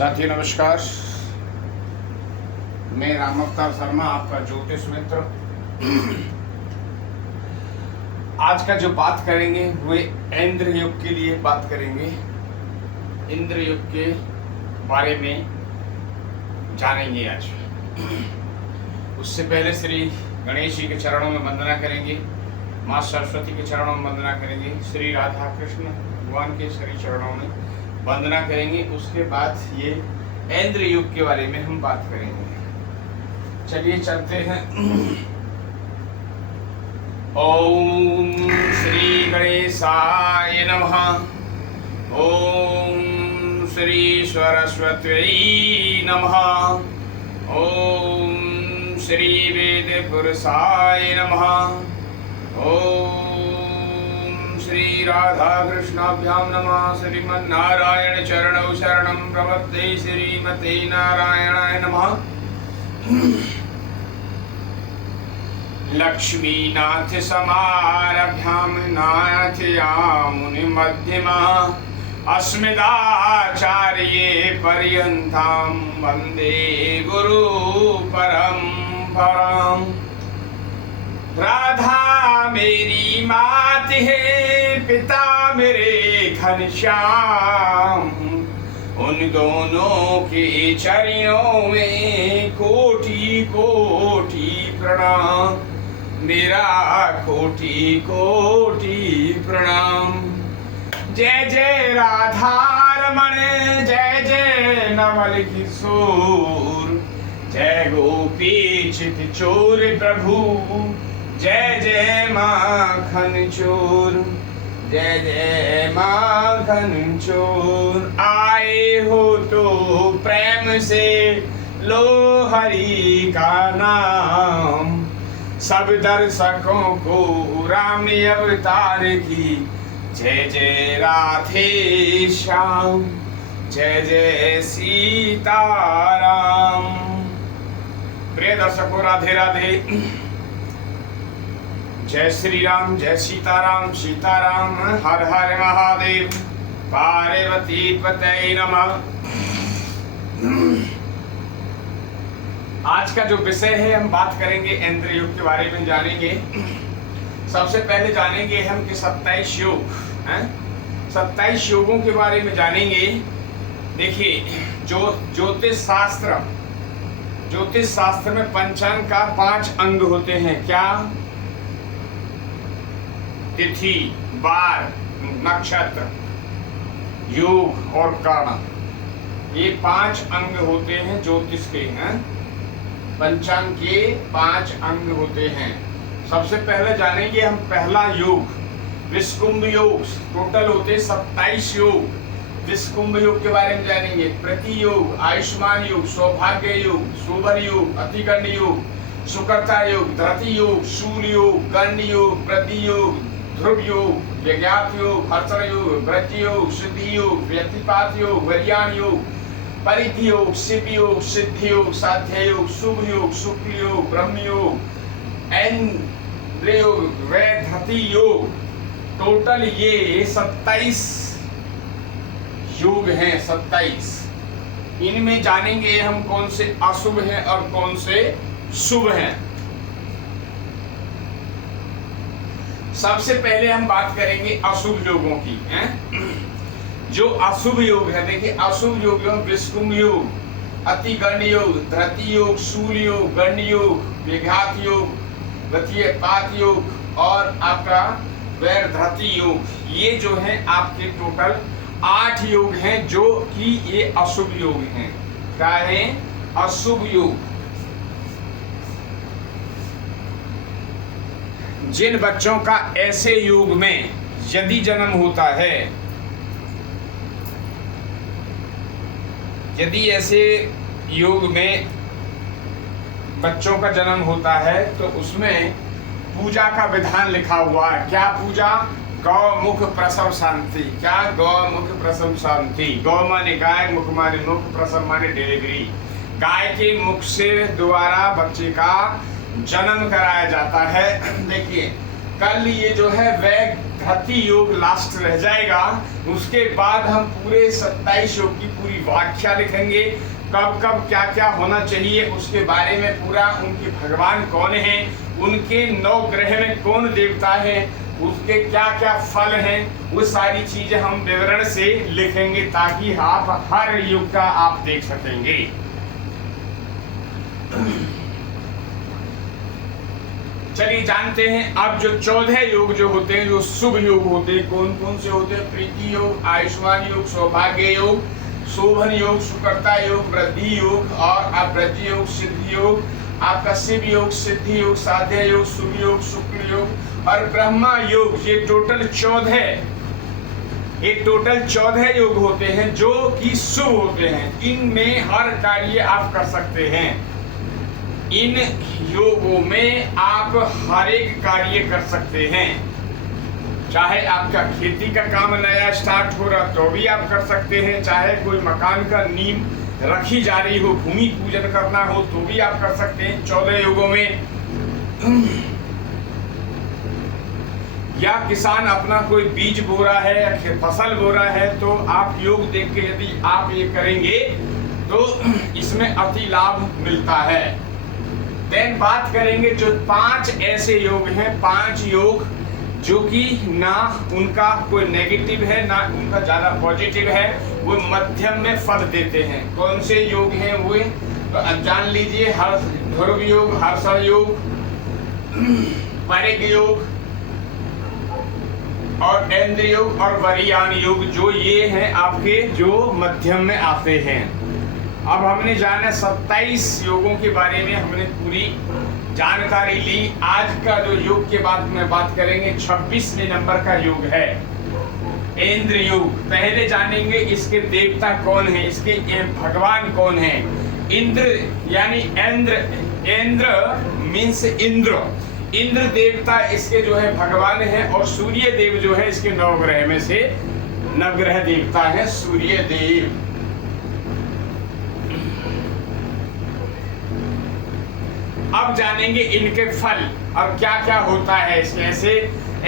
साथी नमस्कार। मैं राम अवतार शर्मा, आपका ज्योतिष मित्र। आज का जो बात करेंगे वो इंद्र युग के लिए बात करेंगे। इंद्र युग के बारे में जानेंगे आज। उससे पहले श्री गणेश जी के चरणों में वंदना करेंगे, माँ सरस्वती के चरणों में वंदना करेंगे, श्री राधा कृष्ण भगवान के श्री चरणों में वंदना करेंगे। उसके बाद ये इंद्र युग के बारे में हम बात करेंगे। चलिए चलते हैं। ओम श्री गणेशाय नमः। ओम श्री सरस्वती नमः। ओम श्री वेद पुरुषाय नमः। ओम श्री राधा कृष्णाभ्याम नमः। श्रीमन्नारायण चरणौ शरणं प्रपद्ये। श्रीमते नारायणाय नमः। लक्ष्मीनाथ समारभ्यां नाथयामुनि मध्यमा अस्मदाचार्ये पर्यन्तां वन्दे गुरु परम्पराम्। राधा मेरी मात है, पिता मेरे घनश्याम। उन दोनों के चरणों में कोटि कोटि प्रणाम। मेरा कोटि कोटि प्रणाम। जय जय राधा रमण, जय जय नवल किशोर। जय गोपी चित चोर प्रभु, जय जय माखन चोर। जय जय माखन चोर। आए हो तो प्रेम से लो हरि का नाम। सब दर्शकों को राम अवतार की जय जय राधे श्याम। जय जय सीताराम। प्रिय दर्शकों, राधे राधे। जय श्री राम, जय सीताराम, सीताराम हर हर महादेव। पार्वती पतये नमः। आज का जो विषय है, हम बात करेंगे इंद्र युग के बारे में जानेंगे। सबसे पहले जानेंगे हम कि 27 योग हैं। 27 योगों के बारे में जानेंगे। देखिए, जो ज्योतिष शास्त्र में पंचांग का 5 अंग होते हैं। क्या? तिथि, वार, नक्षत्र, योग और कर्ण। ये 5 अंग होते हैं ज्योतिष के। हैं पंचांग के 5 अंग होते हैं। सबसे पहले जानेंगे हम पहला योग, विषकुंभ योग। टोटल होते 27 योग। विषकुंभ योग के बारे में जानेंगे। प्रति योग, आयुष्मान योग, सौभाग्य योग, शोभन योग, अतिगण्य योग, सुकर्ता योग, धरती योग, शूल योग, गण्य योग, प्रति योग, ध्रुव योग, व्यज्ञात योग, हर्षण योग, व्रज योग, सिद्धि योग, व्यतिपात योग, वरियान योग, परिधि योग, शिव योग, सिद्धि योग, साध्य योग, शुभ योग, शुक्ल योग, ब्रह्म योग, इंद्र योग, वैधति योग। टोटल ये 27 योग हैं। 27। इनमें जानेंगे हम कौन से अशुभ हैं और कौन से शुभ हैं। सबसे पहले हम बात करेंगे अशुभ योगों की। जो अशुभ योग है, देखिए अशुभ योग है विषकुंभ योग, अतिगण्य योग, धरती योग, शूल योग, गण्य योग, विघात योग, व्यतिपात योग और आपका वैधति योग। ये जो है आपके टोटल 8 योग हैं, जो कि ये अशुभ योग हैं। क्या है? अशुभ योग। जिन बच्चों का ऐसे योग में यदि जन्म होता है, यदि ऐसे योग में बच्चों का जन्म होता है तो उसमें पूजा का विधान लिखा हुआ है। क्या पूजा? गौमुख प्रसव शांति। क्या? गौमुख प्रसव शांति। गौ माने गाय, मुख माने मुख, प्रसव माने डिलीवरी। गाय के मुख से द्वारा बच्चे का जन्म कराया जाता है। देखिए, कल ये जो है वह घाती योग लास्ट रह जाएगा। उसके बाद हम पूरे 27 योग की पूरी व्याख्या लिखेंगे, कब कब क्या क्या होना चाहिए उसके बारे में पूरा, उनके भगवान कौन है, उनके 9 ग्रह में कौन देवता है, उसके क्या क्या फल हैं, वो सारी चीजें हम विवरण से लिखेंगे ताकि आप हर युग का आप देख सकेंगे। चलिए जानते हैं अब जो 14 योग जो होते हैं, जो शुभ योग होते हैं, कौन कौन से होते हैं? प्रीति योग, आयुष्मान योग, सौभाग्य योग, शोभन योग, सुकर्ता योग, वृद्धि योग और अवृद्धि योग, सिद्धि योग, आपका शिव योग, सिद्धि योग, साध्य योग, शुभ योग, शुक्र योग और ब्रह्मा योग। ये टोटल 14 योग होते हैं जो कि शुभ होते हैं। इनमें हर कार्य आप कर सकते हैं। इन योगों में आप हर एक कार्य कर सकते हैं। चाहे आपका खेती का काम नया स्टार्ट हो रहा तो भी आप कर सकते हैं, चाहे कोई मकान का नींव रखी जा रही हो, भूमि पूजन करना हो तो भी आप कर सकते हैं 14 योगों में। या किसान अपना कोई बीज बो रहा है या फसल बो रहा है तो आप योग देख के यदि आप ये करेंगे तो इसमें अति लाभ मिलता है। देन बात करेंगे जो 5 ऐसे योग हैं, 5 योग जो कि ना उनका कोई नेगेटिव है ना उनका ज्यादा पॉजिटिव है, वो मध्यम में फल देते हैं। कौन से योग हैं वो तो जान लीजिए। ध्रुव योग, हर्षण योग, परिग योग और ऐन्द्र योग और वरियान योग, जो ये हैं आपके जो मध्यम में आते हैं। अब हमने जाना 27 योगों के बारे में हमने पूरी जानकारी ली। आज का जो योग के बाद में बात करेंगे 26वें नंबर का योग है ऐन्द्र योग। पहले जानेंगे इसके देवता कौन है, इसके भगवान कौन है। इंद्र यानी इंद्र मीन्स इंद्र, इंद्र देवता इसके जो है भगवान है और सूर्य देव जो है इसके 9 ग्रह में से नवग्रह देवता है सूर्य देव। अब जानेंगे इनके फल और क्या क्या होता है इसके।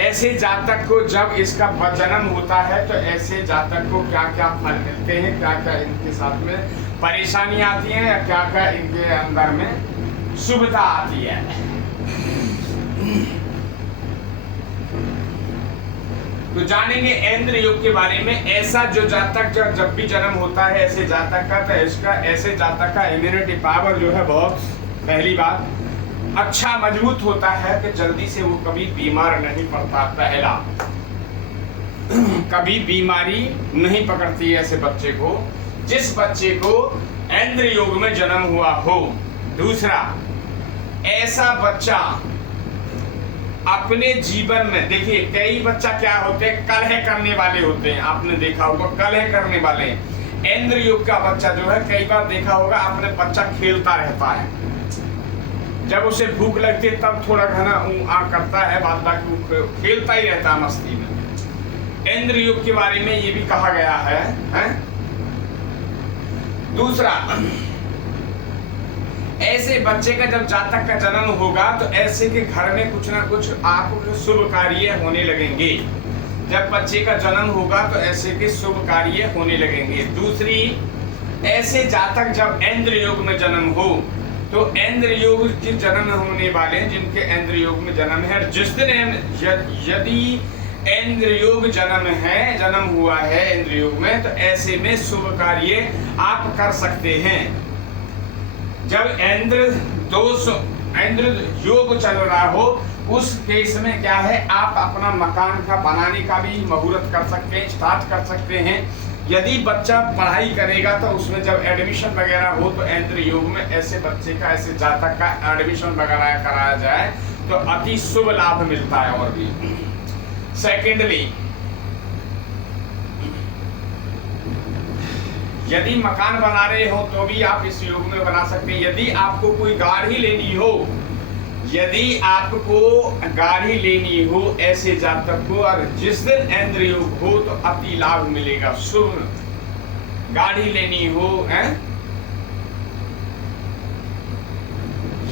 ऐसे जातक को जब इसका जन्म होता है तो ऐसे जातक को क्या क्या फल मिलते हैं, क्या क्या इनके साथ में परेशानी आती है या क्या क्या इनके अंदर में शुभता आती है। तो जानेंगे ऐन्द्र योग के बारे में। ऐसा जो जातक जब भी जन्म होता है ऐसे जातक का, तो इसका ऐसे जातक का इम्यूनिटी पावर जो है बहुत, पहली बात अच्छा मजबूत होता है कि जल्दी से वो कभी बीमार नहीं पड़ता। पहला, कभी बीमारी नहीं पकड़ती है ऐसे बच्चे को, जिस बच्चे को ऐन्द्र योग में जन्म हुआ हो। दूसरा, ऐसा बच्चा अपने जीवन में, देखिए कई बच्चा क्या होते हैं, कलह करने वाले होते हैं। आपने देखा होगा कलह करने वाले। ऐन्द्र योग का बच्चा जो है, कई बार देखा होगा आपने, बच्चा खेलता रहता है। जब उसे भूख लगती है तब थोड़ा घना आ करता है, बाद बाकी खेलता ही रहता है मस्ती में। ऐन्द्र योग के बारे में ये भी कहा गया है? दूसरा, ऐसे बच्चे का जब जातक का जन्म होगा तो ऐसे के घर में कुछ ना कुछ आपको शुभ कार्य होने लगेंगे। जब बच्चे का जन्म होगा तो ऐसे के शुभ कार्य होने लगेंगे। दूसरी, ऐसे जातक जब ऐन्द्र योग में जन्म हो तो ऐन्द्र योग के जन्म होने वाले, जिनके ऐन्द्र योग में जन्म है, जिस दिन यदि ऐन्द्र योग जन्म हुआ है ऐन्द्र योग में, तो ऐसे में शुभ कार्य आप कर सकते हैं। जब ऐन्द्र योग चल रहा हो उस केस में क्या है, आप अपना मकान का बनाने का भी मुहूर्त कर सकते हैं, स्टार्ट कर सकते हैं। यदि बच्चा पढ़ाई करेगा तो उसमें जब एडमिशन वगैरह हो तो ऐन्द्र योग में ऐसे बच्चे का, ऐसे जातक का एडमिशन वगैरह कराया जाए तो अति शुभ लाभ मिलता है। और भी सेकेंडली, यदि मकान बना रहे हो तो भी आप इस योग में बना सकते हैं। यदि आपको कोई गाड़ी लेनी हो, यदि आपको गाड़ी लेनी हो ऐसे जातक को, और जिस दिन ऐन्द्र योग हो तो अति लाभ मिलेगा, शुभ गाड़ी लेनी हो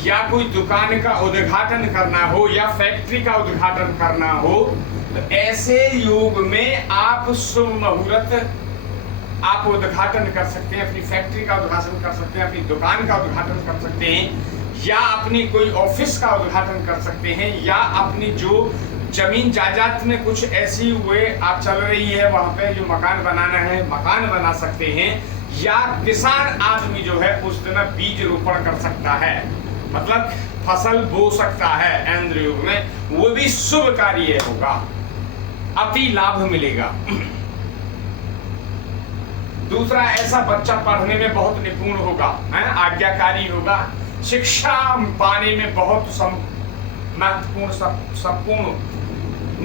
या कोई दुकान का उद्घाटन करना हो या फैक्ट्री का उद्घाटन करना हो, तो ऐसे योग में आप शुभ मुहूर्त आप उद्घाटन कर सकते हैं, अपनी फैक्ट्री का उद्घाटन कर सकते हैं, अपनी दुकान का उद्घाटन कर सकते हैं, या अपनी कोई ऑफिस का उद्घाटन कर सकते हैं, या अपनी जो जमीन जायदाद में कुछ ऐसी हुए आप चल रही है वहां पे जो मकान बनाना है मकान बना सकते हैं, या किसान आदमी जो है उस दिन बीज रोपण कर सकता है, मतलब फसल बो सकता है इंद्र योग में, वो भी शुभ कार्य होगा, अति लाभ मिलेगा। दूसरा, ऐसा बच्चा पढ़ने में बहुत निपुण होगा, आज्ञाकारी होगा, शिक्षा पाने में बहुत महत्वपूर्ण संपूर्ण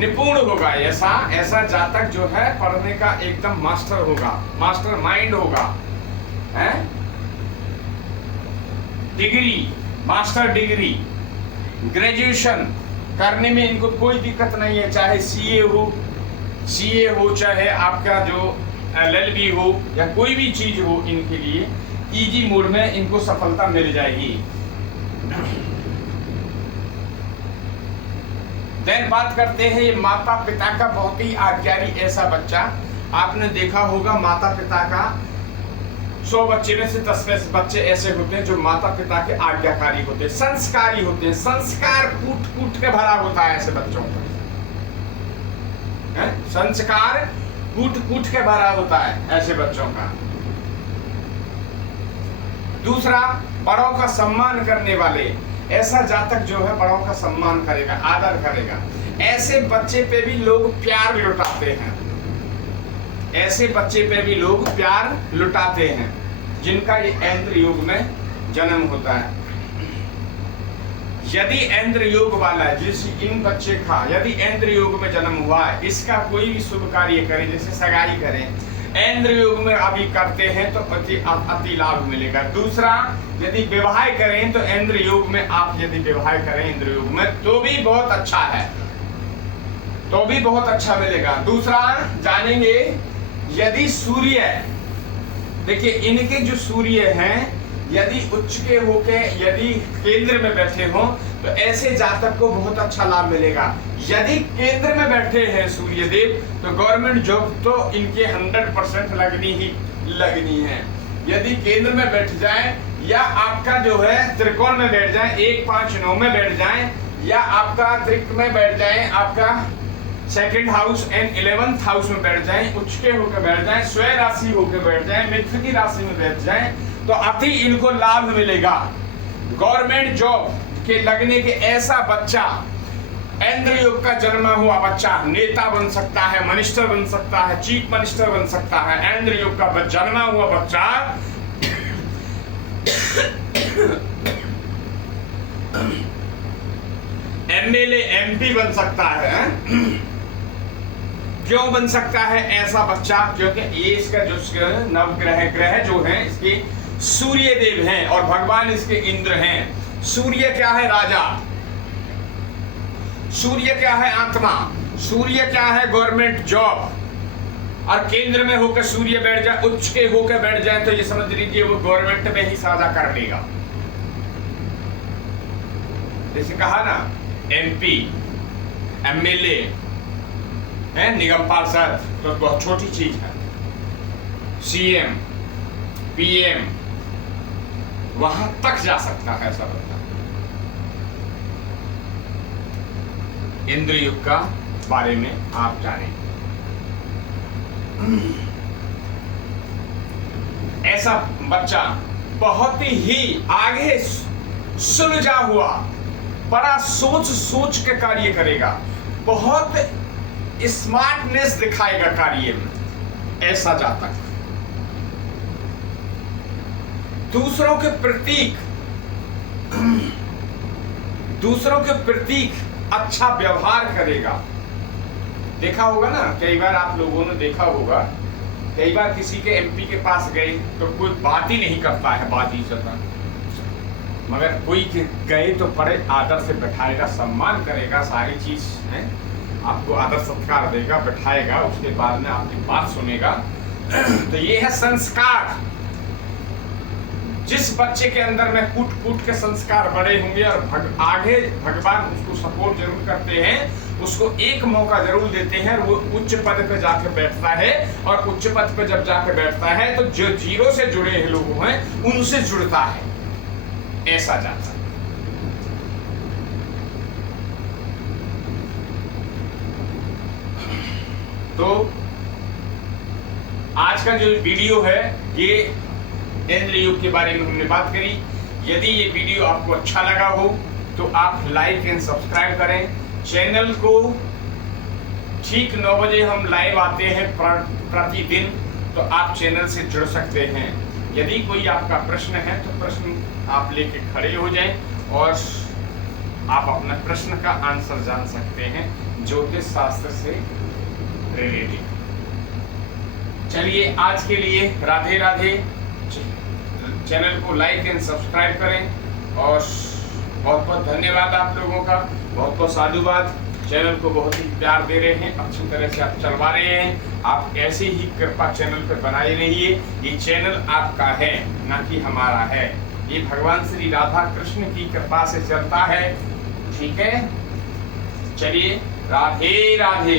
निपुण होगा। ऐसा जातक जो है पढ़ने का एकदम मास्टर होगा, मास्टर माइंड होगा, डिग्री, मास्टर डिग्री, ग्रेजुएशन करने में इनको कोई दिक्कत नहीं है, चाहे सीए हो चाहे आपका जो LLB हो या कोई भी चीज हो, इनके लिए इजी मोड में इनको सफलता मिल जाएगी। देन बात करते हैं ये माता पिता का बहुत ही आज्ञाकारी ऐसा बच्चा। आपने देखा होगा माता पिता का 100 बच्चे में से 10 बच्चे ऐसे होते हैं जो माता पिता के आज्ञाकारी होते हैं, संस्कारी होते हैं, संस्कार कूट कूट के भरा होता है ऐसे बच्चों का, संस्कार कूट कूट के भरा होता है ऐसे बच्चों का। दूसरा, बड़ों का सम्मान करने वाले, ऐसा जातक जो है बड़ों का सम्मान करेगा, आदर करेगा, ऐसे बच्चे पे भी लोग प्यार लुटाते हैं, ऐसे बच्चे पे भी लोग प्यार लुटाते हैं जिनका ये इंद्र योग में जन्म होता है। यदि इंद्र योग वाला है, इन बच्चे का यदि इंद्र योग में जन्म हुआ है, इसका कोई भी शुभ कार्य करें, जैसे सगाई करें, इंद्र योग में अभी करते हैं तो अति लाभ मिलेगा। दूसरा, यदि विवाह करें तो इंद्र योग में आप यदि विवाह करें इंद्र योग में तो भी बहुत अच्छा है, तो भी बहुत अच्छा मिलेगा। दूसरा जानेंगे, यदि सूर्य, देखिए इनके जो सूर्य हैं यदि उच्च के होके यदि केंद्र में बैठे हो तो ऐसे जातक को बहुत अच्छा लाभ मिलेगा। यदि केंद्र में बैठे हैं सूर्य देव तो गवर्नमेंट जॉब तो इनके 100% लगनी है। यदि केंद्र में बैठ जाए या आपका जो है त्रिकोण में बैठ जाए, 1, 5, 9 में बैठ जाए, या आपका त्रिक में बैठ जाए, आपका 2nd house and 11th house में बैठ जाए, उच्च के होकर बैठ जाए, स्वय राशि होकर बैठ जाए, मित्र की राशि में बैठ जाए तो अति इनको लाभ मिलेगा। गवर्नमेंट जॉब के लगने के ऐसा बच्चा, इंद्र योग का जन्मा हुआ बच्चा नेता बन सकता है, मिनिस्टर बन सकता है, चीफ मिनिस्टर बन सकता है। इंद्र योग का जन्मा हुआ बच्चा MLA MP बन सकता है। क्यों बन सकता है ऐसा बच्चा? क्योंकि ये इसका जो नवग्रह जो है इसके सूर्य देव हैं और भगवान इसके इंद्र हैं। सूर्य क्या है? राजा। सूर्य क्या है? आत्मा। सूर्य क्या है? Government job. और केंद्र में होकर सूर्य बैठ जाए, उच्च के होकर बैठ जाए तो ये समझ लीजिए वो गवर्नमेंट में ही साझा कर लेगा। जैसे कहा ना MP, MLA है, निगम पार्षद तो बहुत छोटी चीज है। CM, PM वहां तक जा सकता है ऐसा बंदा। इंद्र युग का बारे में आप जानें। ऐसा बच्चा बहुत ही आगे सुलझा हुआ, बड़ा सोच के कार्य करेगा, बहुत स्मार्टनेस दिखाएगा कार्य में ऐसा जातक। दूसरों के प्रतीक अच्छा व्यवहार करेगा। देखा होगा ना, कई बार आप लोगों ने देखा होगा, कई बार किसी के MP के पास गए तो कोई बात ही नहीं करता है, बात ही चलता, मगर कोई गए तो बड़े आदर से बैठाएगा, सम्मान करेगा, सारी चीज है, आपको आदर सत्कार देगा, बैठाएगा, उसके बाद में आपकी बात सुनेगा। तो ये है संस्कार। जिस बच्चे के अंदर में कूट कूट के संस्कार बड़े होंगे और आगे भगवान उसको सपोर्ट जरूर करते हैं, उसको एक मौका जरूर देते हैं, वो उच्च पद पे जाके बैठता है, और उच्च पद पे जब जाके बैठता है तो जो जीरो से जुड़े हैं लोग हैं उनसे जुड़ता है, ऐसा जाता है। तो आज का जो वीडियो है ये इंद्र योग के बारे में हमने बात करी। यदि ये वीडियो आपको अच्छा लगा हो तो आप लाइक एंड सब्सक्राइब करें चैनल को। ठीक 9 बजे हम लाइव आते हैं प्रतिदिन, तो आप चैनल से जुड़ सकते हैं। यदि कोई आपका प्रश्न है तो प्रश्न आप लेके खड़े हो जाएं और आप अपना प्रश्न का आंसर जान सकते हैं ज्योतिष शास्त्र से रिलेटेड। चलिए आज के लिए राधे राधे। चैनल को लाइक एंड सब्सक्राइब करें और बहुत बहुत धन्यवाद आप लोगों का, बहुत बहुत साधुवाद। चैनल को बहुत ही प्यार दे रहे हैं, अच्छी तरह से आप चलवा रहे हैं। आप ऐसे ही कृपा चैनल पर बनाए रहिए। ये चैनल आपका है ना कि हमारा है, ये भगवान श्री राधा कृष्ण की कृपा से चलता है। ठीक है, चलिए राधे राधे।